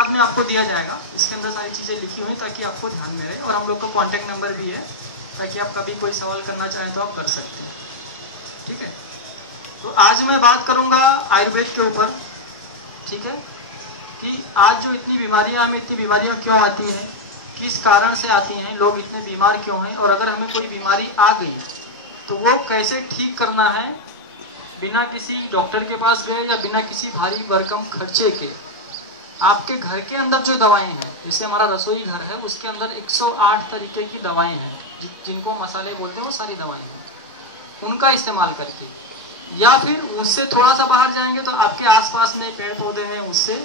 बाद में आपको दिया जाएगा, इसके अंदर सारी चीज़ें लिखी हुई ताकि आपको ध्यान में रहे, और हम लोग का कॉन्टैक्ट नंबर भी है ताकि आप कभी कोई सवाल करना चाहें तो आप कर सकते हैं। ठीक है, तो आज मैं बात करूंगा आयुर्वेद के ऊपर। ठीक है, कि आज जो इतनी बीमारियां, हमें इतनी बीमारियां क्यों आती हैं, किस कारण से आती हैं, लोग इतने बीमार क्यों हैं, और अगर हमें कोई बीमारी आ गई तो वो कैसे ठीक करना है बिना किसी डॉक्टर के पास गए या बिना किसी भारी भरकम खर्चे के। आपके घर के अंदर जो दवाएं हैं, जैसे हमारा रसोई घर है, उसके अंदर 108 तरीके की दवाएं हैं, जिनको मसाले बोलते हैं, वो सारी दवाएं हैं, उनका इस्तेमाल करके, या फिर उससे थोड़ा सा बाहर जाएंगे तो आपके आसपास में पेड़ पौधे हैं उससे,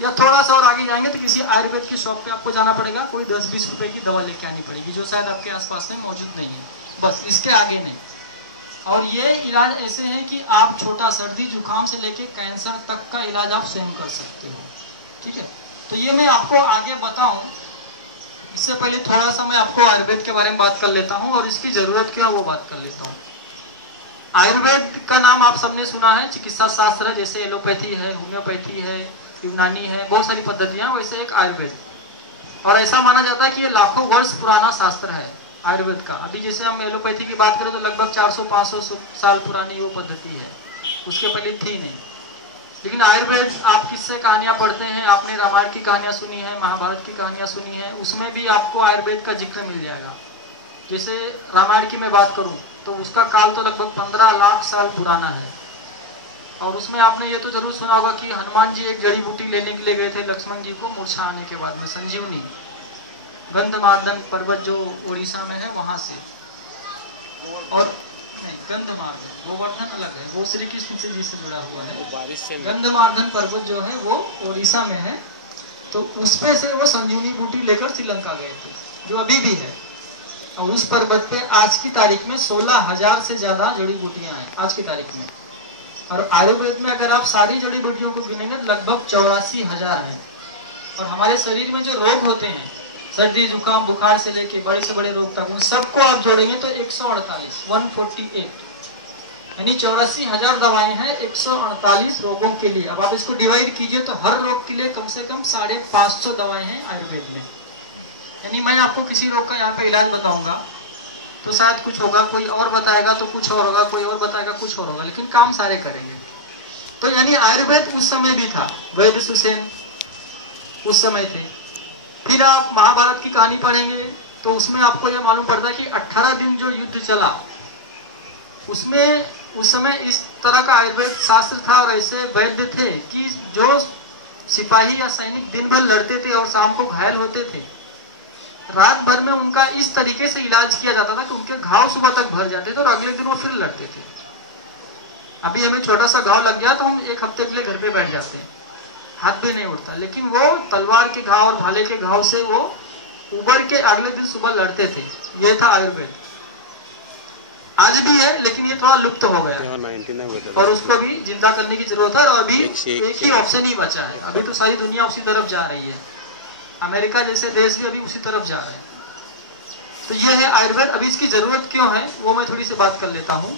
या थोड़ा सा और आगे जाएंगे तो किसी आयुर्वेद की शॉप पे आपको जाना पड़ेगा, कोई 10-20 रुपए की दवा लेके आनी पड़ेगी जो शायद आपके आसपास में मौजूद नहीं है, बस इसके आगे नहीं। और ये इलाज ऐसे हैं कि आप छोटा सर्दी जुकाम से लेके कैंसर तक का इलाज आप स्वयं कर सकते हो। ठीक है, तो ये मैं आपको आगे बताऊं, इससे पहले थोड़ा सा मैं आपको आयुर्वेद के बारे में बात कर लेता हूं और इसकी जरूरत क्या वो बात कर लेता हूं। आयुर्वेद का नाम आप सबने सुना है, चिकित्सा शास्त्र है, जैसे एलोपैथी है, होम्योपैथी है, यूनानी है, बहुत सारी पद्धतियां, वैसे एक आयुर्वेद। और ऐसा माना जाता है कि ये लाखों वर्ष पुराना शास्त्र है आयुर्वेद का। अभी जैसे हम एलोपैथी की बात करें तो लगभग 400-500 साल पुरानी वो पद्धति है, उसके पहले थी नहीं। लेकिन आयुर्वेद, आप किससे कहानियां पढ़ते हैं, आपने रामायण की कहानियां सुनी है, महाभारत की कहानियां सुनी है, उसमें भी आपको आयुर्वेद का जिक्र मिल जाएगा। जैसे रामायण की मैं बात करूं तो उसका काल तो लगभग 15 लाख साल पुराना है, और उसमें आपने ये तो जरूर सुना होगा कि हनुमान जी एक जड़ी बूटी लेने के लिए गए थे लक्ष्मण जी को मूर्छा आने के बाद में, संजीवनी, गंधमार्दन पर्वत जो उड़ीसा में है वहां से। और नहीं, गंधमार्दन गोवर्धन अलग है, वो श्री कृष्ण जी से जुड़ा हुआ है। गंधमार्दन पर्वत जो है वो उड़ीसा में है, तो उसपे से वो संजीवनी बूटी लेकर श्रीलंका गए थे, जो अभी भी है। और उस पर्वत पे आज की तारीख में 16,000 से ज्यादा जड़ी बूटियां हैं आज की तारीख में। और आयुर्वेद में अगर आप सारी जड़ी बूटियों को गिनेंगे तो लगभग 84,000 है। और हमारे शरीर में जो रोग होते हैं, सर्दी जुकाम बुखार से लेके बड़े से बड़े रोग तक, उन सबको आप जोड़ेंगे तो 148 यानी 84,000 दवाएं हैं 148 रोगों के लिए। अब आप इसको डिवाइड कीजिए तो हर रोग के लिए कम से कम 550 दवाएं हैं आयुर्वेद में। यानी मैं आपको किसी रोग का यहाँ पे इलाज बताऊंगा तो शायद कुछ होगा, कोई और बताएगा तो कुछ और होगा, कोई और बताएगा कुछ और होगा, लेकिन काम सारे करेंगे। तो यानी आयुर्वेद उस समय भी था, वैद्य सुसेन उस समय थे। फिर आप महाभारत की कहानी पढ़ेंगे तो उसमें आपको यह मालूम पड़ता है कि 18 दिन जो युद्ध चला, उसमें उस समय इस तरह का आयुर्वेद शास्त्र था और ऐसे वैद्य थे कि जो सिपाही या सैनिक दिन भर लड़ते थे और शाम को घायल होते थे, रात भर में उनका इस तरीके से इलाज किया जाता था कि उनके घाव सुबह तक भर जाते थे और अगले दिन वो फिर लड़ते थे। अभी हमें छोटा सा घाव लग गया तो हम एक हफ्ते के लिए घर पे बैठ जाते हैं, हाथ भी नहीं उठता, लेकिन वो तलवार के घाव और भाले के घाव से वो उबर के अगले दिन सुबह लड़ते थे। ये था आयुर्वेद। आज भी है लेकिन ये थोड़ा लुप्त हो गया और उसको भी जिंदा करने की जरूरत है। और अभी एक ही ऑप्शन ही बचा है, अभी तो सारी दुनिया उसी तरफ जा रही है, अमेरिका जैसे देश भी अभी उसी तरफ जा रहे हैं। तो ये है आयुर्वेद। अभी इसकी जरूरत क्यों है वो मैं थोड़ी सी बात कर लेता हूँ।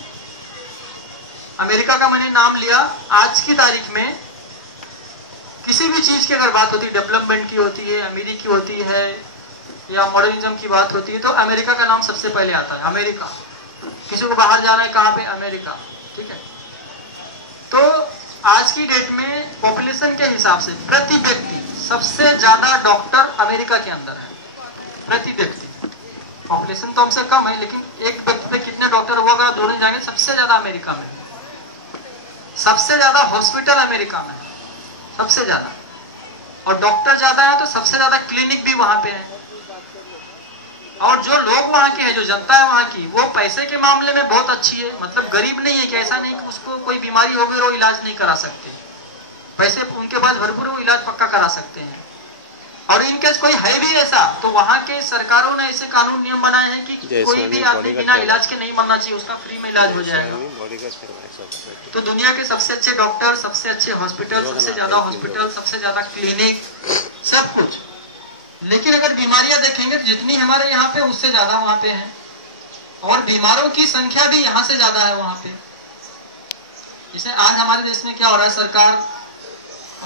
अमेरिका का मैंने नाम लिया, आज की तारीख में किसी भी चीज की अगर बात होती है, डेवलपमेंट की होती है, अमीरी की होती है, या मॉडर्निज्म की बात होती है, तो अमेरिका का नाम सबसे पहले आता है। अमेरिका, किसी को बाहर जाना है कहाँ पे, अमेरिका। ठीक है, तो आज की डेट में पॉपुलेशन के हिसाब से प्रति व्यक्ति सबसे ज्यादा डॉक्टर अमेरिका के अंदर है, प्रति व्यक्ति। पॉपुलेशन तो हमसे कम है लेकिन एक व्यक्ति पे कितने डॉक्टर वो अगर ढूंढने जाएंगे, सबसे ज्यादा अमेरिका में, सबसे ज्यादा हॉस्पिटल अमेरिका में, सबसे ज्यादा। और डॉक्टर ज्यादा है तो सबसे ज्यादा क्लिनिक भी वहां पे है। और जो लोग वहां के हैं, जो जनता है वहां की, वो पैसे के मामले में बहुत अच्छी है, मतलब गरीब नहीं है कि ऐसा नहीं कि उसको कोई बीमारी हो गई और इलाज नहीं करा सकते, पैसे उनके पास भरपूर, वो इलाज पक्का करा सकते हैं। और इनकेस कोई है भी ऐसा तो वहां के सरकारों ने ऐसे कानून नियम बनाए हैं कि कोई भी आदमी बिना इलाज के नहीं मरना चाहिए, उसका फ्री में इलाज हो जाएगा। तो दुनिया के सबसे अच्छे डॉक्टर, सबसे अच्छे हॉस्पिटल, सबसे ज्यादा हॉस्पिटल, सबसे ज्यादा क्लिनिक, सब कुछ। लेकिन अगर बीमारियां देखेंगे तो जितनी हमारे यहाँ पे उससे ज्यादा वहां पे है, और बीमारों की संख्या भी यहाँ से ज्यादा है वहां पे। जैसे आज हमारे देश में क्या हो रहा है, सरकार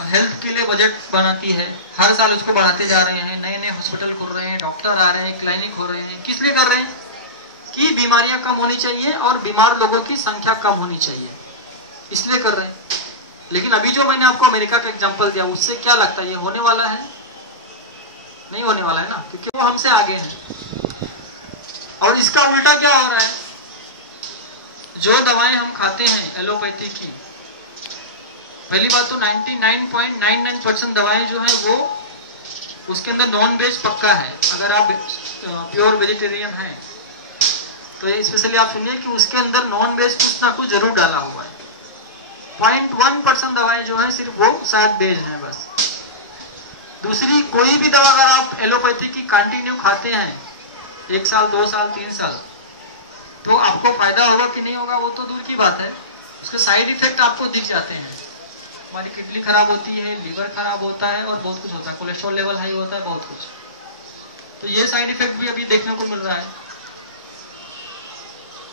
हेल्थ के लिए बजट बनाती है, हर साल उसको बढ़ाते जा रहे हैं, नए नए हॉस्पिटल खुल रहे हैं, डॉक्टर आ रहे हैं, क्लिनिक हो रहे हैं। किस लिए कर रहे हैं? कि बीमारियां कम होनी चाहिए और बीमार लोगों की संख्या कम होनी चाहिए, इसलिए कर रहे हैं। लेकिन अभी जो मैंने आपको अमेरिका का एग्जांपल दिया, उससे क्या लगता है ये होने वाला है? नहीं होने वाला है ना, क्योंकि वो हमसे आगे हैं। और इसका उल्टा क्या हो रहा है? जो दवाएं हम खाते हैं एलोपैथी की, पहली बात तो 99.99% दवाएं जो है वो उसके अंदर नॉन वेज पक्का है। अगर आप प्योर वेजिटेरियन हैं तो ये स्पेशली आप सुनिए कि उसके अंदर नॉन वेज कुछ ना कुछ जरूर डाला हुआ है। 0.1% दवाएं जो है सिर्फ वो शायद वेज है बस। दूसरी कोई भी दवा अगर आप एलोपैथी की कंटिन्यू खाते हैं 1 साल 2 साल 3 साल, तो आपको फायदा होगा कि नहीं होगा वो तो दूर की बात है, उसके साइड इफेक्ट आपको दिख जाते हैं। हमारी किडनी खराब होती है, लीवर खराब होता है और बहुत कुछ होता है, कोलेस्ट्रॉल लेवल हाई होता है, बहुत कुछ। तो ये साइड इफेक्ट भी अभी देखने को मिल रहा है।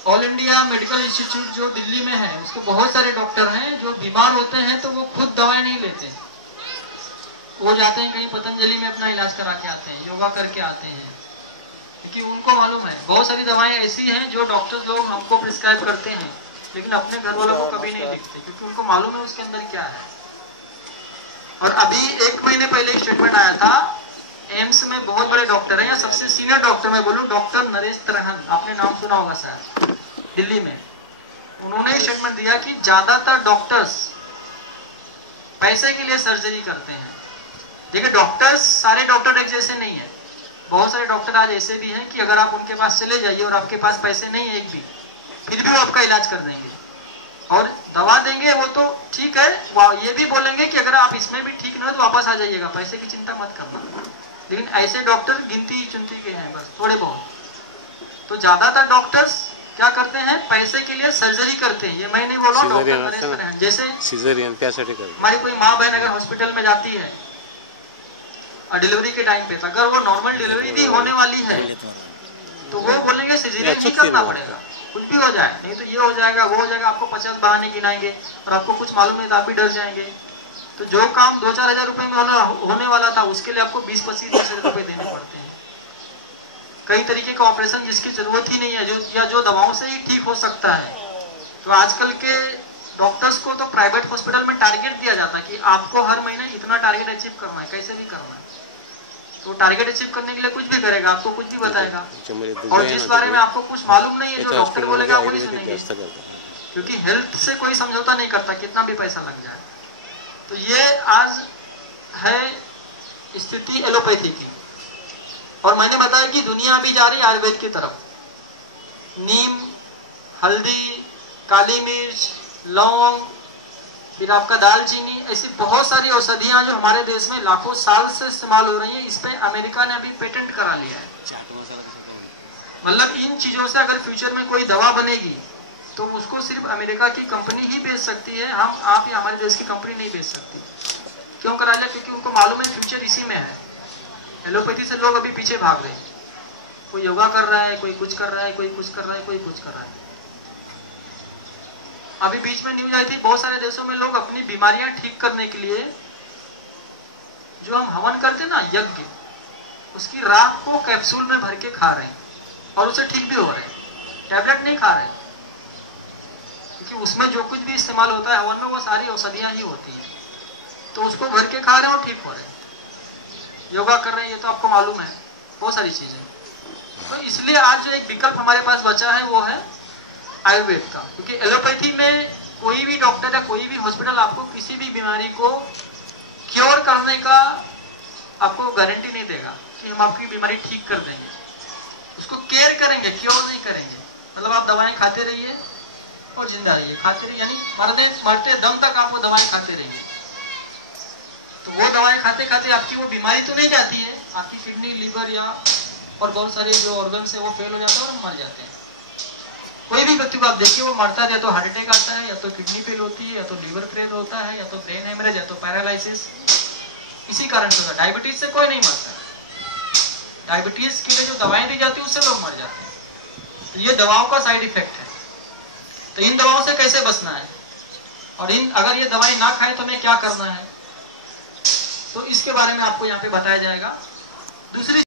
ऑल इंडिया मेडिकल इंस्टीट्यूट जो दिल्ली में है, उसके बहुत सारे डॉक्टर हैं जो बीमार होते हैं तो वो खुद दवाएं नहीं लेते, वो जाते हैं कहीं पतंजलि में अपना इलाज करा के आते हैं, योगा करके आते हैं, क्योंकि उनको मालूम है बहुत सारी दवाएं ऐसी हैं जो डॉक्टर्स लोग हमको प्रिस्क्राइब करते हैं लेकिन अपने घर वालों को कभी नहीं लिखते, क्योंकि उनको मालूम है उसके अंदर क्या है। और अभी 1 महीने पहले एक स्टेटमेंट आया था, एम्स में बहुत बड़े डॉक्टर हैं, या सबसे सीनियर डॉक्टर मैं बोलूं, डॉक्टर नरेश त्रहन, आपने नाम सुना होगा शायद, दिल्ली में। उन्होंने स्टेटमेंट दिया कि ज्यादातर डॉक्टर्स पैसे के लिए सर्जरी करते हैं। देखिए डॉक्टर्स, सारे डॉक्टर एक जैसे नहीं है। बहुत सारे डॉक्टर आज ऐसे भी हैं कि अगर आप उनके पास चले जाइए और आपके पास पैसे नहीं है एक भी, फिर भी वो आपका इलाज कर देंगे और दवा देंगे, वो तो ठीक है, ये भी बोलेंगे कि अगर आप इसमें भी ठीक ना हो तो वापस आ जाइएगा, पैसे की चिंता मत करना। लेकिन ऐसे डॉक्टर गिनती चुनती के हैं बस, थोड़े बहुत। तो ज्यादातर डॉक्टर्स क्या करते हैं, पैसे के लिए सर्जरी करते हैं। ये मैं नहीं बोल रहा हूँ, जैसे हमारी कोई माँ बहन अगर हॉस्पिटल में जाती है और डिलीवरी के टाइम पे, अगर वो नॉर्मल डिलीवरी भी होने वाली है तो वो बोलेंगे सिजेरियन ही करना पड़ेगा, कुछ भी हो जाए, नहीं तो ये हो जाएगा वो हो जाएगा, आपको 50 बहाने गिनाएंगे और आपको कुछ मालूम है तो आप भी डर जाएंगे। तो जो काम 2-4 हजार रुपए में होने वाला था उसके लिए आपको 20-25 हजार रुपए देने पड़ते हैं। कई तरीके का ऑपरेशन जिसकी जरूरत ही नहीं है, जो दवाओं से ही ठीक हो सकता है। तो आजकल के डॉक्टर्स को तो प्राइवेट हॉस्पिटल में टारगेट दिया जाता है कि आपको हर महीने इतना टारगेट अचीव करना है, कैसे भी करना है। तो टारगेट अचीव करने के लिए कुछ भी करेगा, आपको कुछ भी बताएगा, और जिस बारे में आपको कुछ मालूम नहीं है जो डॉक्टर बोलेगा वो नहीं सुनेंगे, क्योंकि हेल्थ से कोई समझौता नहीं करता कितना भी पैसा लग जाए। तो ये आज है स्थिति एलोपैथी की। और मैंने बताया कि दुनिया अभी जा रही है आयुर्वेद की तरफ। नीम, हल्दी, काली मिर्च, लौंग, फिर आपका दालचीनी, ऐसी बहुत सारी औषधियां जो हमारे देश में लाखों साल से इस्तेमाल हो रही हैं, इस पे अमेरिका ने अभी पेटेंट करा लिया है। मतलब इन चीजों से अगर फ्यूचर में कोई दवा बनेगी तो उसको सिर्फ अमेरिका की कंपनी ही बेच सकती है, हम आप या हमारे देश की कंपनी नहीं बेच सकती। क्यों करा लिया? क्योंकि उनको मालूम है फ्यूचर इसी में है। एलोपैथी से लोग अभी पीछे भाग रहे हैं, कोई योगा कर रहा है, कोई कुछ कर रहा है, कोई कुछ कर रहा है, कोई कुछ कर रहा है। अभी बीच में न्यूज आई थी, बहुत सारे देशों में लोग अपनी बीमारियां ठीक करने के लिए जो हम हवन करते हैं ना, यज्ञ, उसकी राख को कैप्सूल में भर के खा रहे हैं और उसे ठीक भी हो रहे हैं। टैबलेट नहीं खा रहे, क्योंकि उसमें जो कुछ भी इस्तेमाल होता है हवन में वो सारी औषधियां ही होती हैं, तो उसको भर के खा रहे हैं और ठीक हो रहे हैं। योगा कर रहे हैं, ये तो आपको मालूम है, बहुत सारी चीजें। तो इसलिए आज जो एक विकल्प हमारे पास बचा है वो है आयुर्वेद का, क्योंकि एलोपैथी में कोई भी डॉक्टर या कोई भी हॉस्पिटल आपको किसी भी बीमारी को क्योर करने का आपको गारंटी नहीं देगा कि हम आपकी बीमारी ठीक कर देंगे। उसको केयर करेंगे, क्योर नहीं करेंगे। मतलब आप दवाएं खाते रहिए और जिंदा रहिए, खाते रहिए, यानी मरते दम तक आप वो दवाएं खाते रहिए। तो वो दवाएं खाते खाते आपकी वो बीमारी तो नहीं जाती है, आपकी किडनी, लीवर या और बहुत सारे जो ऑर्गन्स है वो फेल हो जाते हैं और मर जाते हैं। कोई भी व्यक्ति को आप देखिए वो मरता है, या तो हार्ट अटैक आता है, या तो किडनी फेल होती है, या तो लीवर फेल होता है, या तो ब्रेन हेमरेज, या तो पैरालिसिस। इसी कारण से होता है। डायबिटीज से कोई नहीं मरता है, डायबिटीज के लिए जो दवाएं दी जाती है उससे लोग मर जाते हैं। तो ये दवाओं का साइड इफेक्ट है। तो इन दवाओं से कैसे बचना है, और अगर ये दवाएं ना खाए तो हमें क्या करना है? तो इसके बारे में आपको यहाँ पे बताया जाएगा। दूसरी